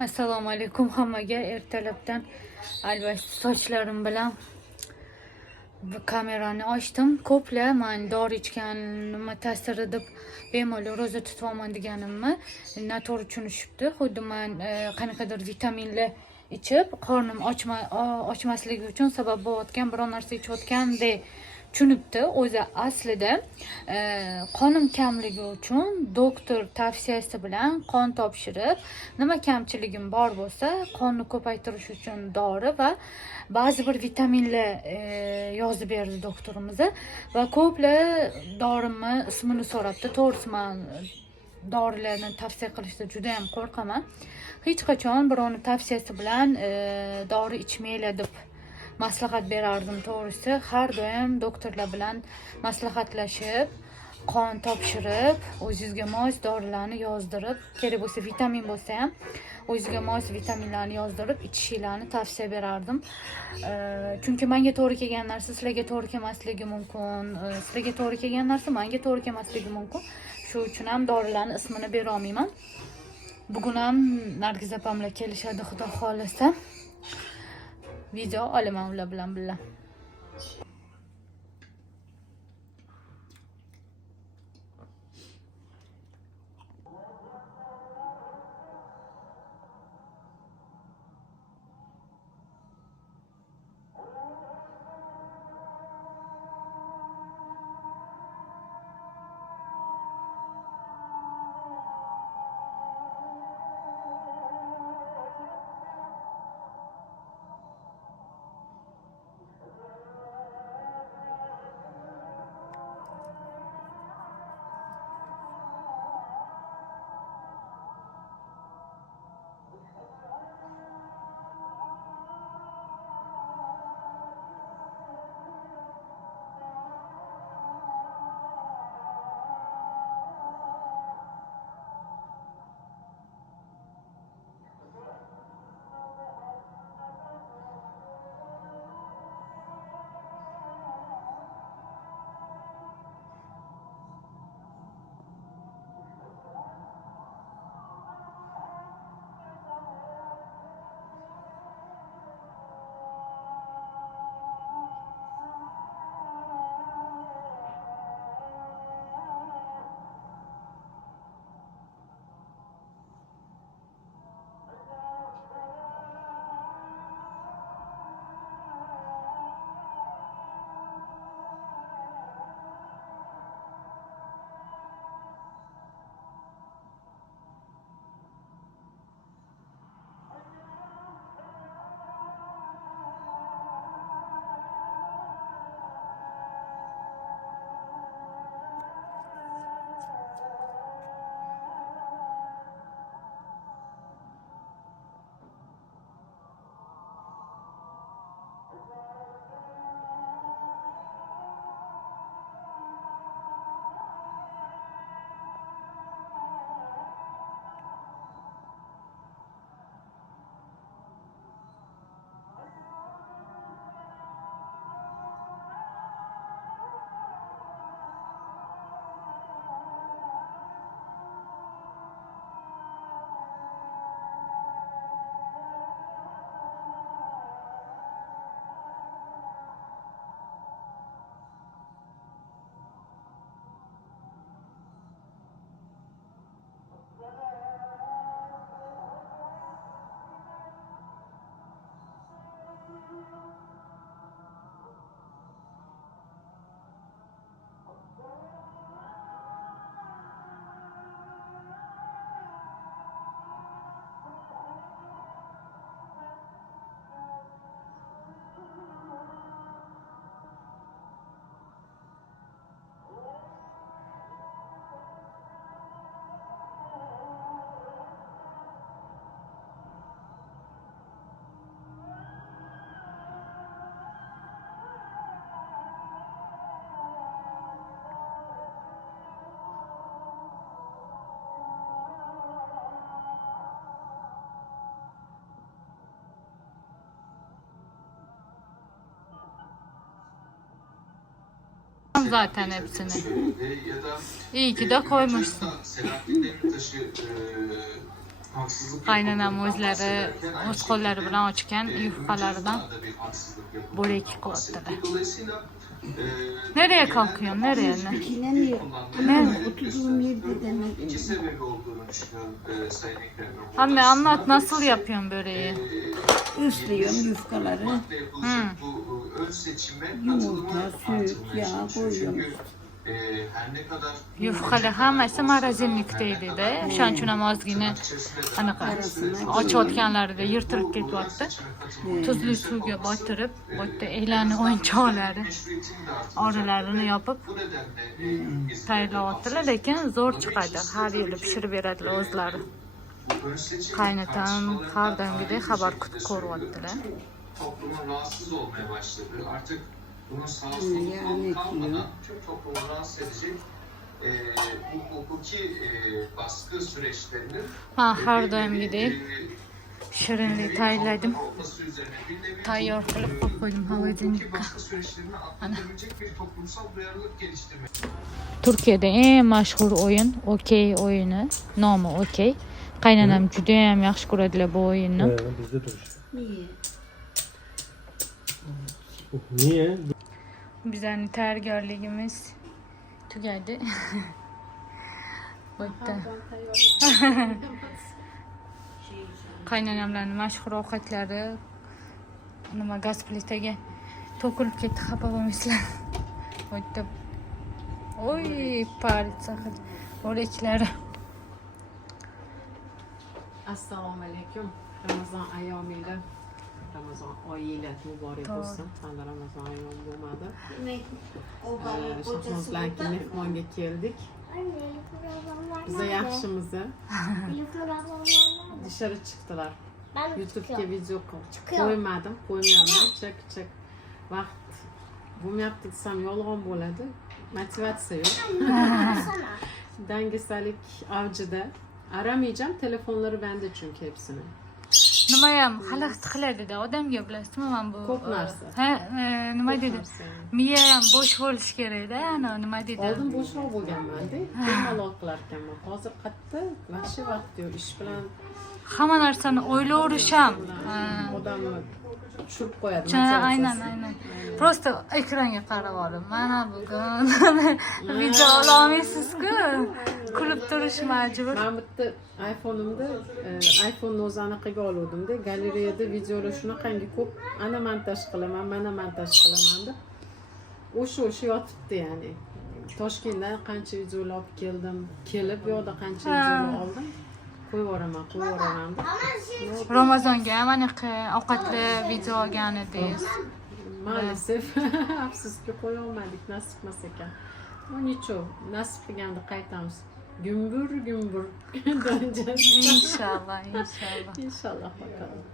Assalomu alaykum hammaga. Ertalabdan albatta sochlarim bilan kamerani ochdim. Ko'plar men dori ichganimni ta'siri deb bemalol ro'za tutyapman deganimni noto'g'ri tushunishibdi. Xuddi men qanaqadir vitaminlar ichib qornim ochmasligi uchun sabab bo'layotgan biror narsa ichayotgandek tushunibdi. O'zi aslida qonim kamligi uchun doktor tavsiyasi bilan qon topshirib, nima kamchiligim bor bo'lsa, qonni ko'paytirish uchun dori va ba'zi bir vitaminlar yozib berdi doktorimiz va ko'plar dorimni ismini so'rabdi. To'g'risi men dorilarni tavsiya qilishda juda ham qo'rqaman. Hech qachon birovni tavsiyasi bilan dori ichmanglar deb maslahat berardim. To'g'risi har doim doktorlar bilan maslahatlashib, qon topshirib, o'zingizga mos dorilarni yozdirib, kerak bo'lsa vitamin bo'lsa ham o'zingizga mos vitaminlarni yozdirib ichishingizni tavsiya berardim. Chunki menga to'g'ri kelgan narsa sizlarga to'g'ri kelmasligi mumkin, sizlarga to'g'ri kelgan narsa menga to'g'ri kelmasligi mumkin. Shu uchun ham dorilarning ismini bera olmayman. Bugun ham Nargiz opamlar kelishadi, xudo xolasa. Video olaman ular bilan birga. Zaten hepsini. İyi ki de koymuşsun. Qaynanam o'zlari o'z qo'llari bilan ochgan yufqalaridan bo'lak qilyaptilar. Nereye kalkıyorsun? Nereye? İnanıyor. Ne? Oturduğum yerde demek. Anne anlat nasıl yapıyorsun böreği? Üstlüyorum yufkaları. Yumurta, süt, yağ koyuyorum. Yufqalar hammasi morozinlikdaydi de. O'shaning uchun ham ozgina anaqa ochayotganlarida yirtilib ketyapti. Tuzli suvga botirib, bu yerda e'lani o'yinchoqlari oralarini yopib tayyorlayaptilar, lekin zo'r chiqadi. Har yili pishirib beradilar o'zlari. Qaynatam har doimgidek xabar kutib ko'ryaptilar. Toplumun rahatsız olmaya başladı. Artık bunun sağ solundan kalmadan tüm toplumu rahatsız edecek bu hukuki baskı süreçlerinin Ha, har doimgidek shirinlik tayyorladim. olması üzerine gündemi Tayyor qilib qo'yib qo'ydim xolodilnikka. baskı süreçlerini atlatabilecek bir toplumsal duyarlılık geliştirmek. Turkiyada eng mashhur o'yin Okey o'yini. Nomi Okey. Qaynanam juda ham yaxshi ko'radilar bu o'yinni. Bizde duruş. Niye? Niye? Bizning tayyorgarligimiz tugadi. Bu yerda qaynanamlarning mashhur ovqatlari nima gaz plitaga to'kilib ketdi, xafa bo'lmaysizlar. Bu yerda oy palica o'reklari. Assalomu alaykum. Ramazon ayyomiga, Ramazon oyilar muborak bo'lsin. Hali Ramazon ayyomi bo'lmadi. Shohnoz bilan mehmonga keldik. Bize yaxshimizni dışarı çıktılar. YouTube'ga video koymadım, koymayapman. Çık. Vaqt bo'lmayapti desam yolg'on bo'ladi. Motivatsiya yo'q. Dangasalik avjida. Aramayacağım. Telefonları bende çünkü hepsinin. Nima ham xalaqit qiladi-da odamga, bilasizmi, men bu. Ko'p narsa. Ha, nima dedi? Miya ham bo'sh bo'lish kerak-da, ana nima dedi? Oldin bo'shroq bo'lganman-da. Bemalol qilarkanman. Hozir qayerda vaqti vaqt yo'q. Ish bilan Hamma narsani o'ylayverisham. odamni tushirib qo'yadi. Aynan. Prosta ekranga qarab oldim. Mana bugun video ola olmaysiz-ku. Kulib turish majbur. Men bitta iPhone'imda iPhone'ni o'zi anaqaga oluvdim-da. Galereyada videolar shunaqangi ko'p ana montaj qilaman, mana montaj qilaman deb. O'sha yotibdi ya'ni. Toshkentdan qancha videolar olib keldim, kelib yo'qda qancha videolar oldim. Qo'yvoraman deb. Ramazonga ham anaqa ovqatli video olgan edingiz. Maalesef afsuski qo'ya olmadik, nasib emas ekan. Nicho, nasib qilganda qaytamiz. Gümbür döneceğiz. İnşallah. İnşallah bakalım.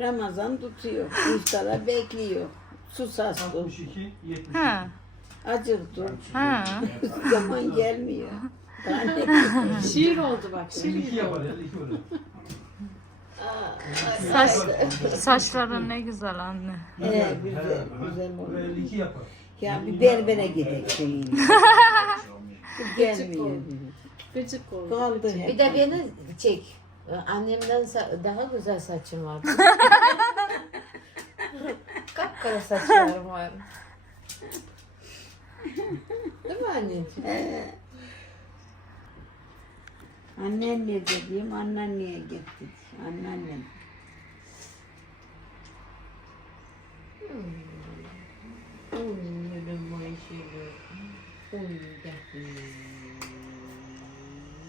Ramazan tutuyor. İftara bekliyor. Susas dur. 62, 70. Ha. Acıktı. Ha. Zaman gelmiyor. Şiir oldu bak. İki Şiir yapar oldu. ya, iki olur. Saçların ne güzel anne. Güzel olur. Böyle 52 yapar. Ya bir berbere gidelim seninle. Gelmiyor. Gıcık oldu. Kaldı Bir hep. de beni çek. Annemden daha güzel saçım var. Kapkara saçlarım var. Değil mi anneciğim? Annen ne dediğim, anneanneye gitti. Anneannem. Uyuyorum bu işi.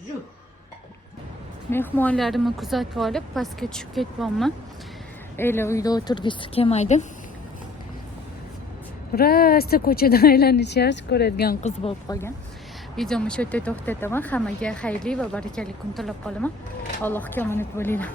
Uyuyorum. Mehmonlarimni kuzatib olib, pastga tushib ketyapman. Ela uyda o'tirgisi kelmaydi. Rosa ko'chada aylanib ko'radigan qiz bo'lib qolgan. Videomni shu yerda to'xtataman. Hammaga xayrli va barakali kun tilab qolaman. Allohga omonat bo'linglar.